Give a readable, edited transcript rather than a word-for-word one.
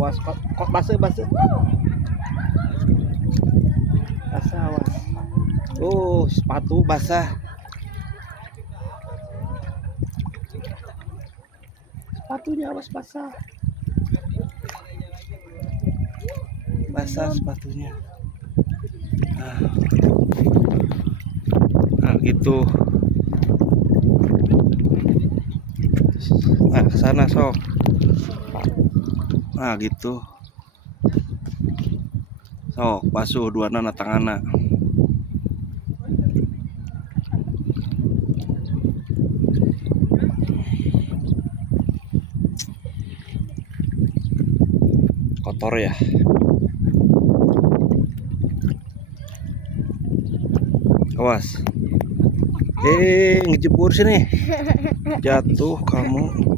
awas kok basah. Basah awas. Oh, sepatu basah. Sepatunya awas basah. Basah sepatunya. Nah gitu. Nah kesana sok. Nah gitu. Sok basuh dua nana tangana. Kotor ya. Awas. Ngejebur sini. Jatuh kamu.